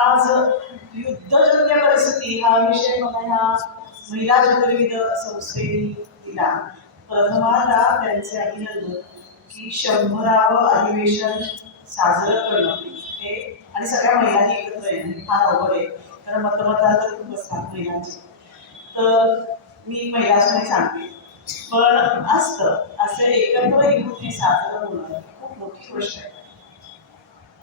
आज युद्धजन्य परिस्थिती हा विषय मला ह्या महिला ज्योतिर्विद संस्थेने दिला. प्रथमाला त्यांचे अभिनंदन की शंभरावं अधिवेशन साजरं करणं. हे आणि सगळ्या महिलांनी एकत्र येणं फार अवघड आहे. कारण मतमतांतर खूप असतात महिलांचे. तर मी महिला सांगते. पण असतं असे एकत्र येऊन साजरं होणं खूप मोठी गोष्ट आहे.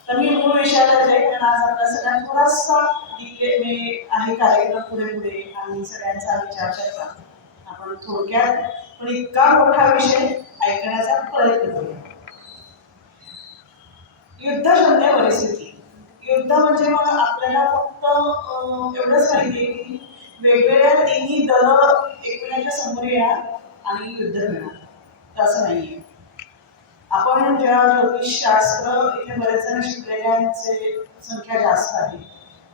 मी मूळ विषयाला जे आज आपला सगळ्यांना थोडासा दिले मी आहे कार्यक्रम पुढे पुढे आणि सगळ्यांचा विचार करता. आपण थोडक्यात पण इतका मोठा विषय ऐकण्याचा प्रयत्न करूया. युद्धजन्य परिस्थिती. युद्ध म्हणजे मग आपल्याला फक्त अं, एवढंच माहिती आहे की वेगवेगळ्या तिन्ही दल एकमेकांच्या समोर येणार आणि युद्ध मिळणार तसं नाहीये. आपण जेव्हा ज्योतिषशास्त्र इथे बरेच जण शिकलेल्यांचे संख्या जास्त आहे.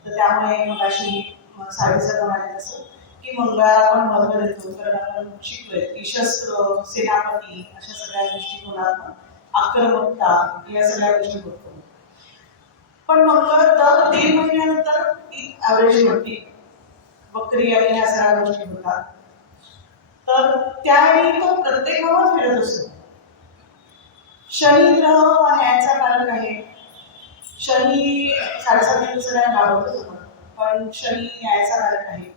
तर त्यामुळे मग अशी साडेसर म्हणाले तसं की मंगळाला आपण महत्त्व देतो कारण आपण शिकलोय. की शस्त्र सेनापती अशा सगळ्या दृष्टिकोनातून आक्रमकता या सगळ्या गोष्टी बघतो पण मंगळ दर तीन महिन्यानंतर ती ॲव्हरेज होती. बकरी आणि ह्या सगळ्या गोष्टी होतात. तर त्यावेळी तो प्रत्येक गावात फिरत असतो. शनी ग्रह आणि यांचा कारक आहे. शनी साडेसात दिवसाला सगळ्यांना लाभवतच पण शनी न्यायाचा कारक आहे.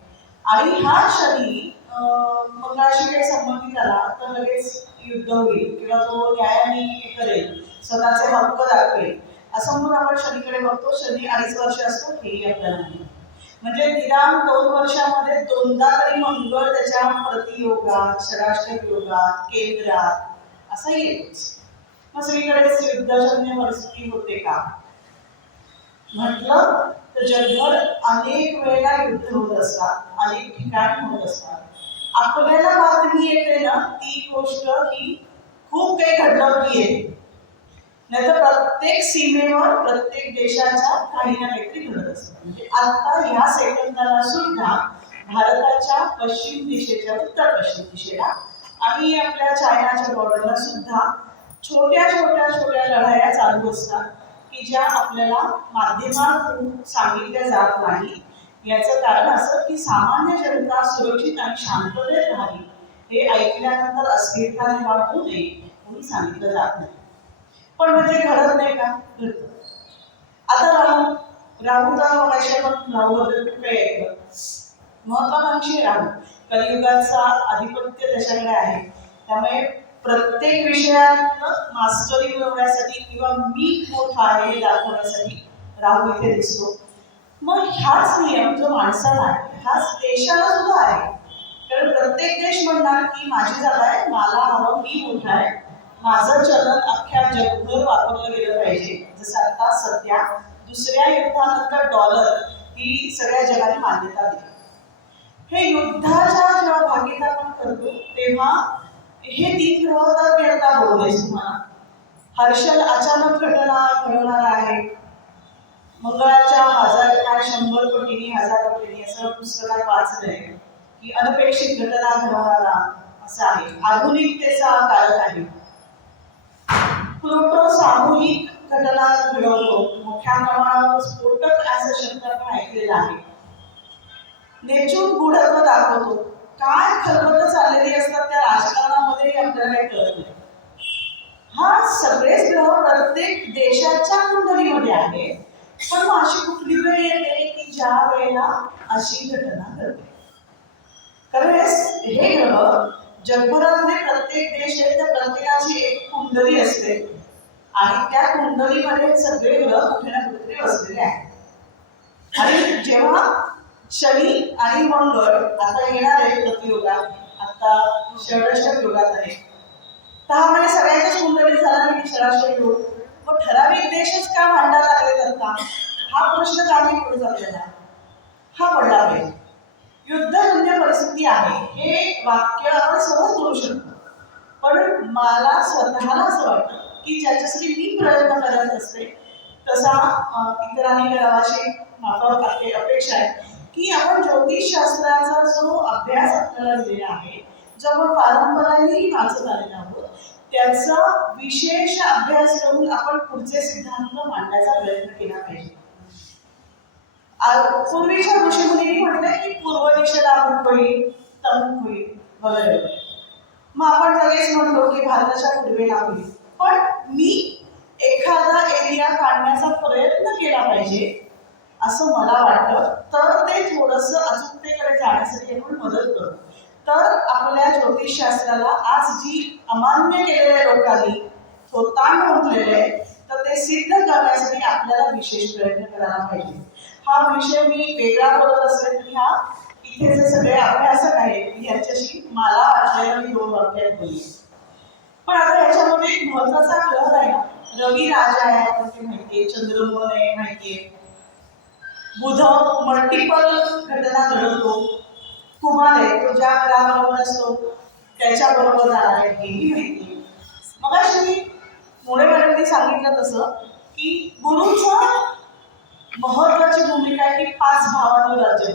आणि हा शनी मंगळाशी काही संबंधित आला तर लगेच युद्ध होईल किंवा तो न्यायाने हे करेल स्वतःचे हक्क दाखवेल असं म्हणून आपण शनीकडे बघतो. शनी अडीच वर्ष असतो हेही आपल्याला नाही म्हणजे निदान दोन वर्षामध्ये दोनदा तरी मंगळ त्याच्या प्रतियोगात षडाष्टक योगात केंद्रात असं येतोच मग सगळीकडेच युद्धजन्य परिस्थिती होते का? म्हटलं तर जगभर अनेक वेळेला युद्ध होत असतात अनेक ठिकाणी होत असतात. आपल्याला बातमी येते ना ती गोष्ट ही खूप काही घडलं की येते नाहीतर प्रत्येक सीमेवर प्रत्येक देशाच्या काही ना काहीतरी घडत असतं. म्हणजे आता ह्या सेकंदाला सुद्धा भारताच्या पश्चिम दिशेच्या उत्तर पश्चिम दिशेला आणि आपल्या चायनाच्या बॉर्डरला सुद्धा छोट्या छोट्या छोट्या लढाया चालू असतात की ज्या आपल्याला माध्यमातून सांगितल्या जात नाही. याचं कारण असं की सामान्य जनता सुरक्षित आणि शांततेत राहावी हे ऐकल्यानंतर अस्थिरता निर्माण होऊ नये म्हणून सांगितलं जात नाही. पण म्हणजे घडत नाही का? घडतं. आता राहू राहूचा मगाशी आपण राहूबद्दल खूप काही ऐकलं महत्वाकांक्षी राहू. कलियुगाचा आधिपत्य त्याच्याकडे आहे. त्यामुळे प्रत्येक विषयात मास्टरी मिळवण्यासाठी किंवा मी मोठा आहे हे दाखवण्यासाठी राहू इथे दिसतो. मग ह्याच नियम जो माणसाला आहे हाच देशाला सुद्धा आहे. कारण प्रत्येक देश म्हणणार की माझी जागा आहे मला हवं मी मोठा आहे. माझं चलन अख्ख्या जगभर वापरलं गेलं पाहिजे. जसं आता सध्या दुसऱ्या युद्धानंतर डॉलर ही सगळ्या जगाने मान्यता दिली. हे युद्धाच्या जेव्हा भागीदार आपण करतो तेव्हा हे तीन ग्रह तर मी बोलले तुम्हाला हर्षल अचानक घटना घडवणार आहे. मंगळाच्या हजार काय शंभर कोटीनी हजार कोटीनी असं पुस्तकात वाचलंय की अनपेक्षित घटना घडवणारा असं आहे. आधुनिकतेचा कारक आहे. प्लुटो सामूहिक घटना घडवतो. मोठ्या प्रमाणावर स्फोटक असं शब्द आपण ऐकलेला आहे. नेचून गुढत्व दाखवतो. काय खलबत चाललेली असतात त्या राजकारणामध्ये आपल्याला काही कळत नाही. हा सगळेच ग्रह प्रत्येक देशाच्या कुंडलीमध्ये आहे. पण मग अशी कुठली वेळ येते की ज्या वेळेला अशी घटना घडते? कारण हे ग्रह जगभरामध्ये प्रत्येक देश आहे त्या प्रत्येकाची एक कुंडली असते. आणि त्या कुंडलीमध्ये सगळे ग्रह कुठे ना कुठेतरी बसलेले आहेत. आणि जेव्हा शनी आणि मंगळ आता येणार आहे प्रतियोगात आता षडाष्टक योगात आहे. तर हा म्हणजे सगळ्यांच्याच कुंडली झाला की षडाष्टक योग मग ठराविक देशच का भांडा लागले करता हा प्रश्न काही पुढे चाललेला हा पडला पाहिजे युद्धजन्य परिस्थिती आहे. हे वाक्य आपण सहज बोलू शकतो. पण मला स्वतःला असं वाटतं की ज्याच्यासाठी मी प्रयत्न करत असते तसा इतरांनी करावा अशी माफक अपेक्षा आहे. की आपण ज्योतिषशास्त्राचा जो अभ्यास आपल्याला दिलेला आहे जो आपण पारंपरानेही वाचत आलेलो आहोत त्याचा विशेष अभ्यास करून आपण पुढचे सिद्धांत मांडण्याचा प्रयत्न केला पाहिजे. पूर्वीच्या ऋषीमुनी म्हटलंय की पूर्व दिशेला अमुक होईल तमुक होईल वगैरे. मग आपण लगेच म्हणतो की भारताच्या पूर्वेला होईल. पण मी एखादा एरिया काढण्याचा प्रयत्न केला पाहिजे असं मला वाटतं तर ते थोडंसं अचूकतेकडे जाण्यासाठी आपण मदत करू. तर आपल्या ज्योतिषशास्त्राला आज जी अमान्य केलेल्या लोकांनी थोतांड म्हटलेले आहे तर ते सिद्ध करण्यासाठी आपल्याला विशेष प्रयत्न करायला पाहिजे. हा विषय मी वेगळा बोलत असले तरी हा इथे जे सगळे अभ्यासक आहेत यांच्याशी मला वाटलेलं मी दोन वाक्यात बोलली. पण आता याच्यामध्ये एक महत्त्वाचा ग्रह आहे ना रवी राजा आहे आपण ते माहितीये चंद्रमोहन आहे माहितीये बुध मल्टिपल घटना घडवतो. कुमार आहे तो ज्या ग्रहाबरोबर असतो त्याच्या बरोबर जाणार आहे हेही माहिती मग अशी मुळे मॅडमनी सांगितलं तसं की गुरुचं महत्वाची भूमिका आहे की पाच भावांवर राज्य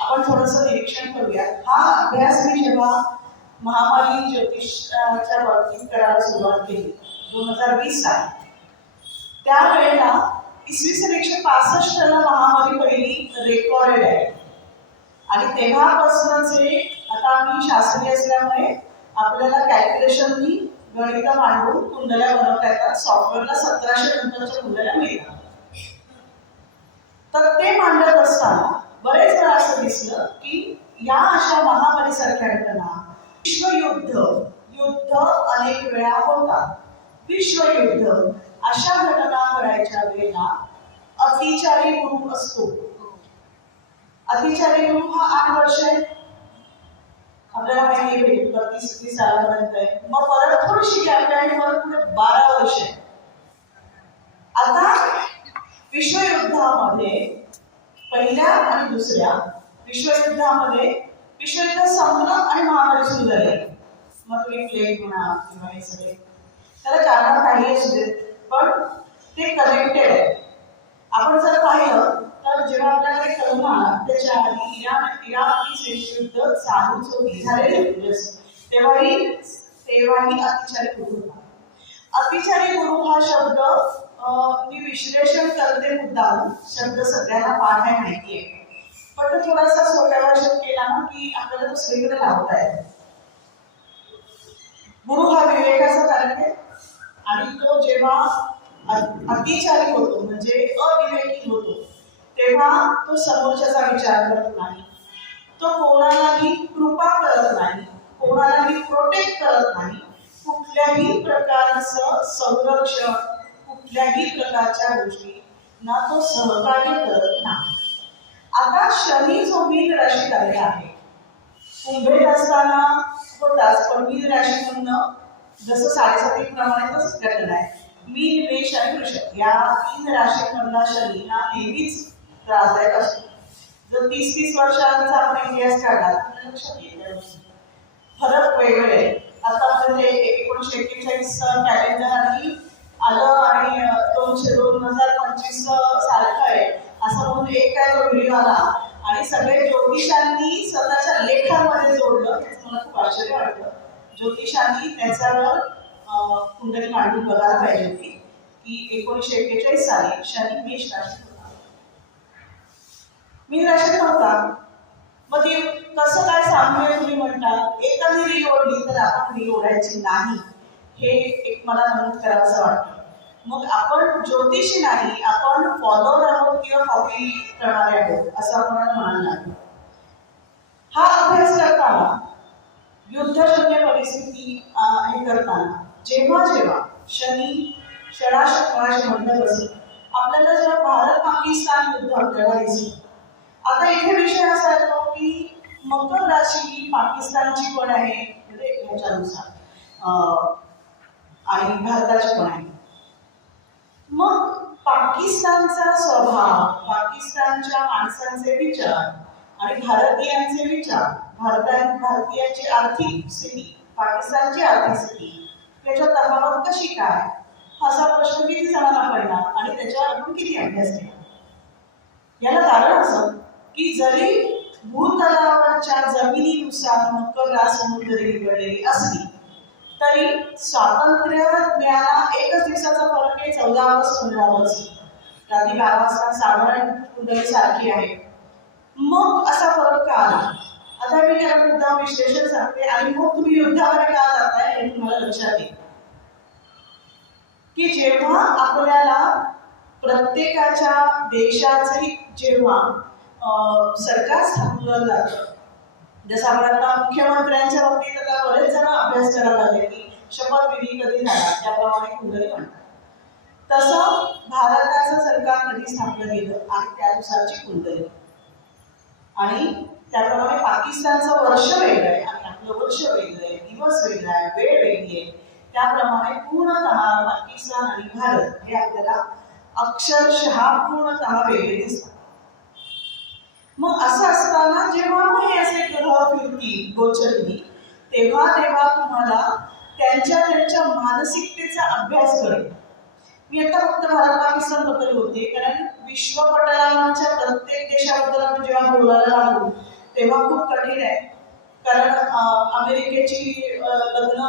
आपण थोडस निरीक्षण करूया. हा अभ्यास मी जेव्हा महामारी ज्योतिषाच्या बाबतीत करायला सुरुवात केली दोन हजार वीस साली. त्यावेळेला इसवी सन एकशे पासष्टला महामारी पहिली रेकॉर्डेड आहे. आणि तेव्हापासूनचे आता आम्ही शास्त्रीय असल्यामुळे आपल्याला कॅल्क्युलेशननी गणित मांडून कुंडल्या बनवता येतात. सॉफ्टवेअरला सतराशे नंतरच्या कुंडल्या मिळतात. तर ते मांडत असताना बरेच वेळा असं दिसलं की या अशा महामारीसारख्या घटना विश्वयुद्ध युद्ध अनेक वेळा होतात. विश्वयुद्ध अशा घटना घडायच्या वेळेला अतिचारी गुरु असतो. अतिचारी गुरु हा आठ वर्ष आहे. आपल्याला माहिती आहे बत्तीस तीस सालापर्यंत आहे मग परत थोडीशी गॅप आणि परत पुढे बारा वर्ष आहे. आता विश्वयुद्धामध्ये पहिल्या आणि दुसऱ्या विश्वयुद्धामध्ये विश्वयुद्ध संपलं आणि महामारी सुरू झाली. मग तुम्ही प्लेग म्हणा किंवा हे सगळे. त्याला कारण काही असू देत. पण ते कनेक्टेड आहे. आपण जर पाहिलं तर जेव्हा आपल्याकडे करोना आला त्याच्या आधी इराण इराणी युद्ध चालूच तेव्हाही तेव्हाही अतिचारी गुरु होता. अतिचारी गुरु हा शब्द मी विश्लेषण करते मुद्दा शब्द सगळ्यांना पाठ आहे माहिती आहे. पण तो थोडासा सोप्या भाषेत केला ना की आपल्याला तो सगळीकडे लावता येतो. गुरु हा विवेकाचा कारण आहे. आणि तो जेव्हा अतिचारी होतो म्हणजे अविवेकी होतो तेव्हा तो समोरच्याचा विचार करत नाही. तो कोणालाही कृपा करत नाही कोणालाही प्रोटेक्ट करत नाही. कुठल्याही प्रकारचं संरक्षण कुठल्याही प्रकारच्या गोष्टी ना तो सहकार्य करत नाही. आता शनी जो मीन राशीत आले आहे. कुंभेत असताना होताच पण मीन राशीमधनं जसं साडेसाती प्रमाणे तसंच घटना आहे. मीन मेष आणि वृषभ या तीन राशीमधला शनी हा नेहमीच त्रासदायक असतो. जर तीस तीस वर्षांचा आपण इतिहास काढला तर लक्षात येईल. फरक वेगळे आहे. आता म्हणजे एकोणीशे एक्केचाळीस कॅलेंडर आणि आलं आणि दोनशे दोन हजार पंचवीस सारखं आहे. असं म्हणून एक काय तो व्हिडिओ आला आणि सगळे ज्योतिषांनी स्वतःच्या लेखामध्ये जोडलं त्याचं मला खूप आश्चर्य वाटलं. ज्योतिषांनी त्याच्यावर अं, कुंडली मांडून बघायला पाहिजे होती की एकोणीशे एक्केचाळीस साली शनी मेष राशीत होता मी राशीत नव्हता. मग ते कसं काय सांगूया तुम्ही म्हणता? एकाने रील ओढली तर आपण रील ओढायची नाही. हे एक मला नमूद करावंसं वाटतं. मग आपण ज्योतिषी नाही आपण फॉलोअर आहोत किंवा कॉपी करणारे आहोत असं आपण म्हणायला लागलो. हा अभ्यास करताना युद्धजन्य परिस्थिती हे करताना जेव्हा जेव्हा शनी षडाशक्राश म्हणत असेल आपल्याला जेव्हा भारत पाकिस्तान युद्ध आपल्याला दिसलं. आता इथे विषय असा येतो की मकर राशी ही पाकिस्तानची पण आहे म्हणजे ह्याच्यानुसार अं, आणि भारताची पण आहे. मग पाकिस्तानचा स्वभाव पाकिस्तानच्या माणसांचे विचार आणि भारतीयांचे विचार भारता भारतीयांची आर्थिक स्थिती पाकिस्तानची आर्थिक स्थिती याच्यात तफावत कशी काय? असा प्रश्न किती जणांना पडला आणि त्याच्यावर आपण किती अभ्यास केला? याला कारण असं की जरी भूतलावरच्या जमिनीनुसार मकर समुद्र निवडलेली असली तरी स्वातंत्र्य मिळाला एकच दिवसाचा फरक आहे चौदा ऑगस्ट पंधरा ऑगस्ट. रात्री बारा वाजता साधारण कुंडली सारखी आहे. मग असा फरक का आला? आता मी त्याला मुद्दा विश्लेषण सांगते आणि मग तुम्ही युद्धावर का जाताय हे तुम्हाला लक्षात येईल. की जेव्हा आपल्याला प्रत्येकाच्या देशाचे जेव्हा सरकार स्थापलं जातं जसं आपण आता मुख्यमंत्र्यांच्या बाबतीत आता बरेच जण अभ्यास करायला लागले की शपथविधी कधी झाला त्याप्रमाणे कुंडली म्हणतात. तसं भारताचं सरकार कधी स्थापलं गेलं आणि त्यानुसारची कुंडली आणि त्याप्रमाणे पाकिस्तानचं वर्ष वेगळं आहे आणि आपलं वर्ष वेगळं आहे दिवस वेगळा आहे वेळ वेगळी आहे. त्याप्रमाणे पूर्णतः पाकिस्तान आणि भारत हे आपल्याला अक्षरशः पूर्णतः वेगळे दिसतात. मग असं असताना जेव्हा मग हे असे ग्रह फिरतील गोचरली तेव्हा तेव्हा तुम्हाला त्यांच्या त्यांच्या मानसिकतेचा अभ्यास करेल मी आता फक्त भारत पाकिस्तानबद्दल होते कारण विश्वपटलाच्या प्रत्येक देशाबद्दल आपण जेव्हा बोलायला आलो तेव्हा खूप कठीण आहे. कारण अमेरिकेची लग्न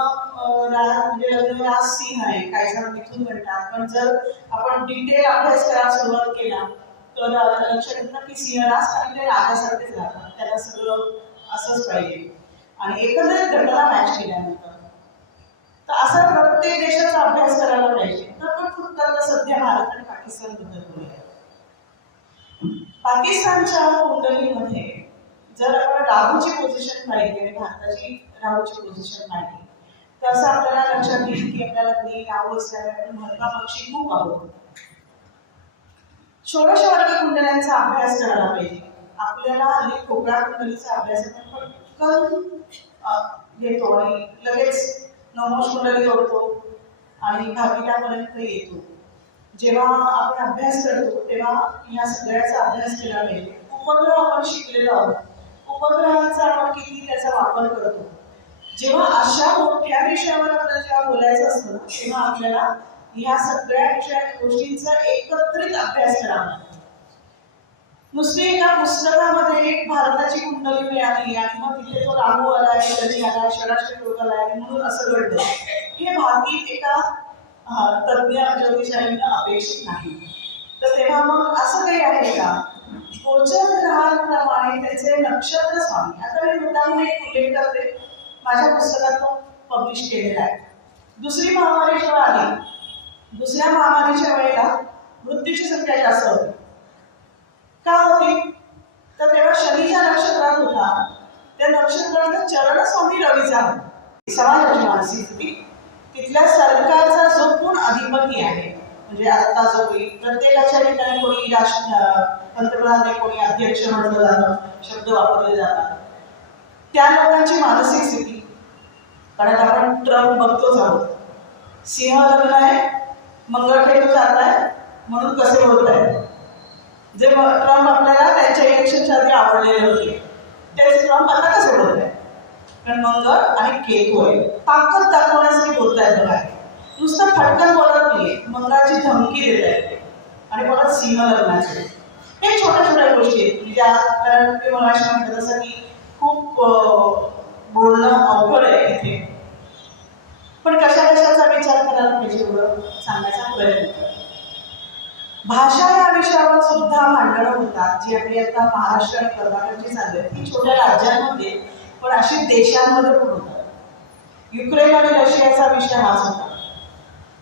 म्हणजे लग्न राज सीन आहे काही जण तिथून म्हणतात. पण जर आपण डिटेल अभ्यास करायला सुरुवात केला तर लक्षात येतं की सिंहराज आणि ते राजासारखेच राहतात. त्याला सगळं असंच पाहिजे. आणि एकंदरीत घटना मॅच केल्यानंतर. तर असा प्रत्येक देशाचा अभ्यास करायला पाहिजे. तर पण फक्त आता सध्या भारत आणि पाकिस्तानबद्दल बोलूया पाकिस्तानच्या कुंडलीमध्ये जर आपण राहूची पोझिशन पाहिली आणि भारताची राहूची पोझिशन पाहिली तर असं आपल्याला लक्षात येईल की आपल्याला मी राहू असल्यामुळे आपण पक्षी खूप आहोत षोडश वर्ग कुंडल्यांचा अभ्यास करायला पाहिजे. आपल्याला हल्ली कोकणा कुंडलीचा अभ्यास आपण पटकन घेतो आणि लगेच नमोश कुंडली जोडतो आणि भागितापर्यंत येतो. जेव्हा आपण अभ्यास करतो तेव्हा या सगळ्याचा अभ्यास केला पाहिजे उपग्रह आपण शिकलेलो आहोत. उपग्रहांचा आपण किती त्याचा वापर करतो? जेव्हा अशा मोठ्या विषयावर आपल्याला जेव्हा बोलायचं असतं तेव्हा आपल्याला ह्या सगळ्या विषया गोष्टींचा एकत्रित अभ्यास करावा लागतो. नुसते एका पुस्तकामध्ये एक भारताची कुंडली मिळाली आणि मग तिथे तो राहू आलाय कधी आलाय षडाष्टक योग आलाय आणि म्हणून असं घडलं. हे भागी एका अं, तज्ञ ज्योतिषांना अपेक्षित नाही. तर तेव्हा मग असं काही आहे का? गोचर ग्रहांप्रमाणे त्याचे नक्षत्र स्वामी. आता मी मुद्दाम एक उल्लेख करते. माझ्या पुस्तकात तो पब्लिश केलेला आहे. दुसरी महामारी जेव्हा आली दुसऱ्या महामारीच्या वेळेला मृत्यूची संख्या जास्त होती. का होती? तर तेव्हा शनीच्या नक्षत्रात होता. त्या नक्षत्राचा चरण स्वामी रवीचा. समाज मानसिक तिथल्या सरकारचा जो कोण अधिपती आहे म्हणजे आता जो होईल प्रत्येकाच्या ठिकाणी कोणी राष्ट्र पंतप्रधान कोणी अध्यक्ष म्हटलं जातं शब्द वापरले जातात. त्या लोकांची मानसिक स्थिती. कारण आपण ट्रम्प बघतोच आहोत. सिंह लग्न आहे मंगळखेडू जात आहे म्हणून कसे होत आहे? जे ट्रम्प आपल्याला त्यांच्या इलेक्शनच्या आधी आवडलेले होते तेच ट्रम्प आता कसे बोलत आहे मंगळ आणि केतू आहे. ताकद दाखवण्यासाठी बोलत बघा. नुसतं फटकन बोलत नाहीये. मंगळाची धमकी देत आहे आणि परत सिंह लग्नाचे. हे छोट्या छोट्या गोष्टी आहेत. म्हणजे की ज्या कारण मी मगाशी म्हटलं तसं की खूप बोलणं अवघड आहे इथे. पण कशा कशाचा विचार करायला पाहिजे एवढं सांगायचा प्रयत्न करतो भाषा या विषयावर सुद्धा मांडणं होतात. जी आपली आता महाराष्ट्र आणि कर्नाटकची चालू आहे ती छोट्या राज्यांमध्ये पण अशी देशांमध्ये पण होतात युक्रेन आणि रशियाचा विषय हाच होता.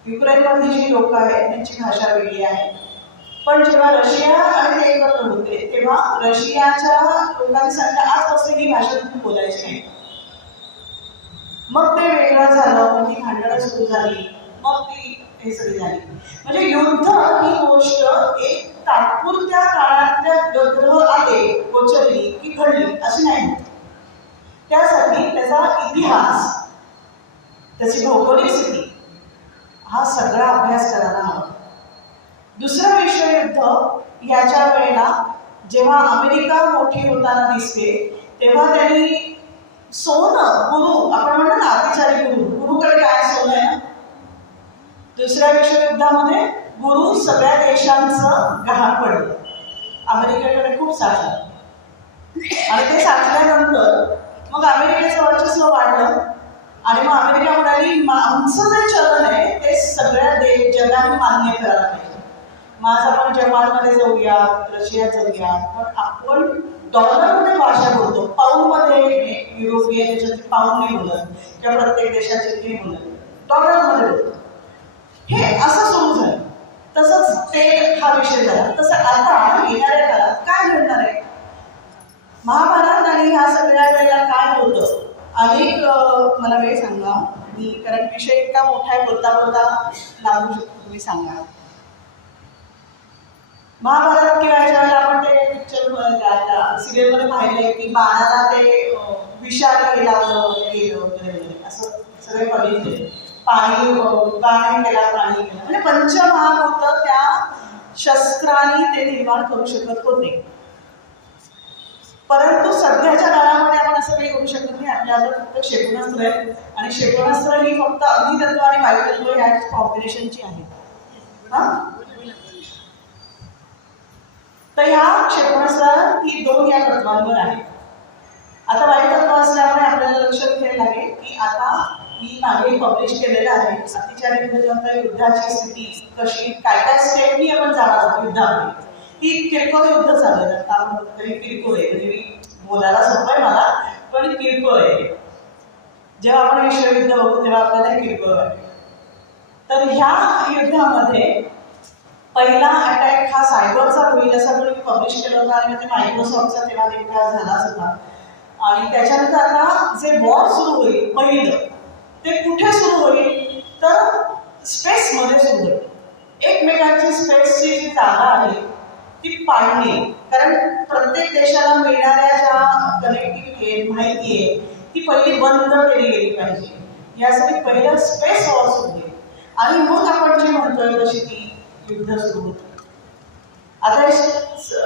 युक्रेनमधली जी लोक आहेत त्यांची भाषा वेगळी आहे. पण जेव्हा रशिया आणि ते एकत्र होते तेव्हा रशियाच्या लोकांनी सांगितलं आजपासून ही भाषा तुम्ही बोलायची नाही. मग ते वेगळं झालं मग ती भांडणं सुरू झाली मग ती हे सगळी झाली. म्हणजे युद्ध ही गोष्ट एक तात्पुरत्या काळातल्या ग्रह आले गोचरली की घडली अशी नाही त्यासाठी त्याचा इतिहास त्याची भौगोलिक स्थिती. हा सगळा अभ्यास करायला हवा दुसरं विश्वयुद्ध याच्या वेळेला जेव्हा अमेरिका मोठी होताना दिसते तेव्हा त्यांनी सोनं गुरु आपण म्हणतो ना अतिचारी गुरु. गुरुकडे काय सोनं आहे ना? दुसऱ्या विश्वयुद्धामध्ये गुरु सगळ्या देशांचं गहाण पडलं. अमेरिकेकडे खूप साठलं. आणि ते साठल्यानंतर मग अमेरिकेचं वर्चस्व वाढलं. आणि मग आमचं जे चलन आहे ते सगळ्या दे जगाने मान्य करायला पाहिजे. मग आज आपण जपानमध्ये जाऊया रशियात जाऊया पण आपण डॉलरमध्ये भाषा बोलतो. पाऊंडमध्ये युरोपियन याच्यात पाऊंड नाही बोलत. किंवा प्रत्येक देशाचे नाही बोलत. डॉलरमध्ये बोलतो. हे असं सुरू झालं तसंच ते हा विषय झाला. तसं आता येणाऱ्या काळात काय घडणार आहे? महाभारत आणि ह्या सगळ्या वेळेला काय होतं? अनेक मला वेळ सांगा. मी कारण विषय इतका मोठा आहे बोलता बोलता लागू शकतो तुम्ही सांगा. महाभारत किंवा ह्याच्या वेळेला आपण ते पिक्चर सिरियलमध्ये पाहिलंय की बाणाला ते अं, विषारी हे लावलं गेलं वगैरे असं सगळे बघितले. पाणी अं, गाणे केला प्राणी केला म्हणजे पंचमहाभूत त्या शस्त्रांनी ते निर्माण करू शकत होते. परंतु सध्याच्या काळामध्ये असं काही करू शकत नाही. आपल्या हातात फक्त क्षेपणास्त्र आहे. आणि क्षेपणास्त्र ही फक्त अग्नितत्व आणि वायुतत्व ह्या कॉम्बिनेशनची आहे. हा? तर ह्या क्षेपणास्त्र ही दोन या तत्वांवर आहे. आता वायुतत्व असल्यामुळे आपल्याला लक्षात घ्यायला लागेल की आता मी मागे पब्लिश केलेलं आहे. अतिचारी विरुद्ध युद्धाची स्थिती कशी काय काय स्टेपनी आपण जाणार आहोत युद्धामध्ये? ही किरकोळ युद्ध चालू आहे आता आपण किरकोळ आहे. म्हणजे बोलायला सोपं आहे मला पण किरकोळ आहे. जेव्हा आपण विश्वयुद्ध बघू तेव्हा आपल्याला किरकोळ तर ह्या युद्धामध्ये पहिला अटॅक हा सायबरचा होईल असा पण मी पब्लिश केलं होता आणि ते मायक्रोसॉफ्टचा तेव्हा नेमका झालाच होता आणि त्याच्यानंतर आता जे वॉर सुरू होईल पहिलं ते कुठे सुरू होईल? तर स्पेसमध्ये सुरू होईल. एकमेकांची स्पेसची जी जागा आहे ती पाळणे कारण प्रत्येक देशाला मिळणाऱ्या ज्या कनेक्टिव्हिटी आहे माहिती आहे ती पहिली बंद केली गेली पाहिजे. यासाठी पहिलं स्पेस वॉर सुरू आणि मग आपण जे म्हणतोय तशी ती युद्ध सुरू होत. आता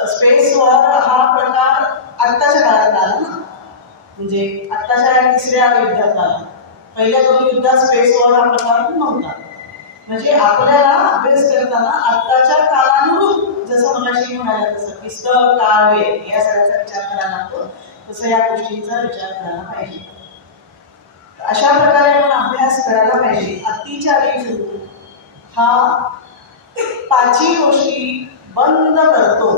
स्पेस वॉर हा प्रकार आत्ताच्या काळात आला ना. म्हणजे आत्ताच्या तिसऱ्या युद्धात आला. पहिल्या दोन युद्धात स्पेस वॉर हा प्रकार नव्हता. म्हणजे आपल्याला अभ्यास करताना आत्ताच्या काळानुरूप जसं मगाशी म्हणाला तसं पिस्तळ स्थळ या सगळ्याचा विचार करायला लागतो तसं या गोष्टींचा विचार करायला पाहिजे. अशा प्रकारे आपण अभ्यास करायला पाहिजे. अतिचारी गुरु हा पाचही गोष्टी बंद करतो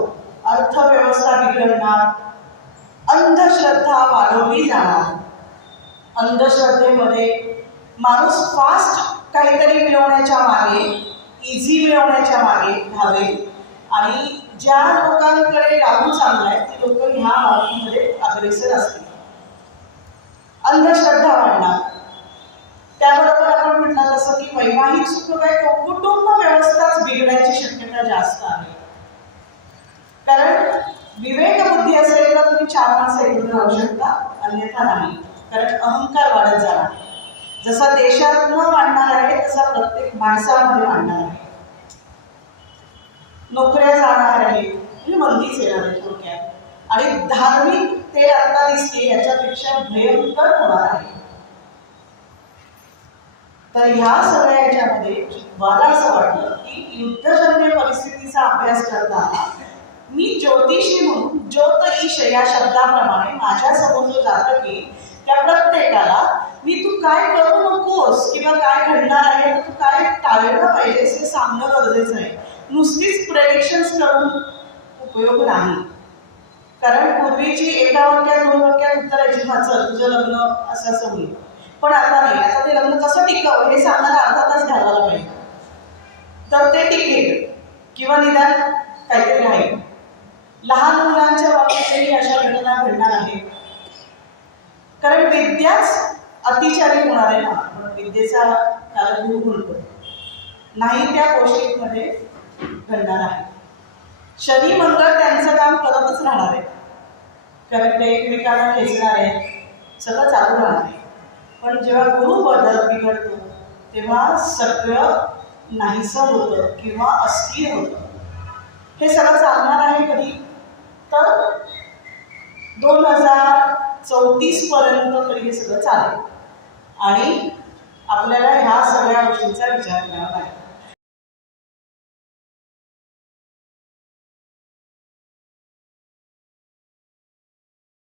अर्थव्यवस्था बिघडणार अंधश्रद्धा वाढवली जाणार. अंधश्रद्धेमध्ये माणूस फास्ट काहीतरी मिळवण्याच्या मागे इझी मिळवण्याच्या मागे धावेल. आणि ज्या लोकांकडे लागू चाललाय ते लोक ह्या बाबतीमध्ये अग्रेसर असतील. अंधश्रद्धा वाढणार. त्याबरोबर आपण म्हटलं तसं की वैवाहिक सुख काय? कुटुंब व्यवस्थाच बिघडायची शक्यता जास्त आहे. कारण विवेक बुद्धी असेल तर तुम्ही चार माणसं एकत्र राहू शकता अन्यथा नाही. कारण अहंकार वाढत जाणार. जसा देशात न वाढणार आहे तसा प्रत्येक माणसामध्ये वाढणार आहे. नोकऱ्या जाणार आहे. म्हणजे मंदीच येणार आहे थोडक्यात. आणि धार्मिक ते आता दिसते याच्यापेक्षा भयंकर होणार आहे. तर ह्या सगळ्या याच्यामध्ये मला असं वाटलं की युद्धजन्य परिस्थितीचा अभ्यास करताना मी ज्योतिषी म्हणून ज्योत ईश या शब्दाप्रमाणे माझ्यासमोर जो जातक की त्या प्रत्येकाला मी तू काय करू नकोस किंवा काय घडणार आहे तू काय टाळलं पाहिजे हे सांगणं गरजेचं आहे. नुसतीच प्रेडिक्शन्स करून उपयोग नाही. कारण पूर्वीची एका वाक्यात दोन वाक्यात उत्तर हा तुझं लग्न असं असं होईल. पण आता नाही. आता ते लग्न कसं टिकावं हे सांगणारा अर्धा तास घालवायला पाहिजे. तर ते टिकेल. किंवा निदान काहीतरी राहील लहान मुलांच्या बाबतीतही अशा घटना घडणार आहे कारण विद्याच अतिचारी होणार आहे ना. विद्येचा कालगुरू म्हणतो नाही त्या गोष्टीमध्ये घडणार आहे. शनी मंगळ त्यांचं काम करतच राहणार आहे. कारण ते एकमेकांना खेचणार आहे सगळं चालू राहणार आहे. पण जेव्हा गुरु बदल बिघडतो तेव्हा सगळं नाहीसं होतं किंवा अस्थिर होतं. हे सगळं चालणार आहे कधी? तर दोन हजार चौतीस पर्यंत तरी हे सगळं चालेल. आणि आपल्याला ह्या सगळ्या गोष्टींचा विचार करावा लागेल.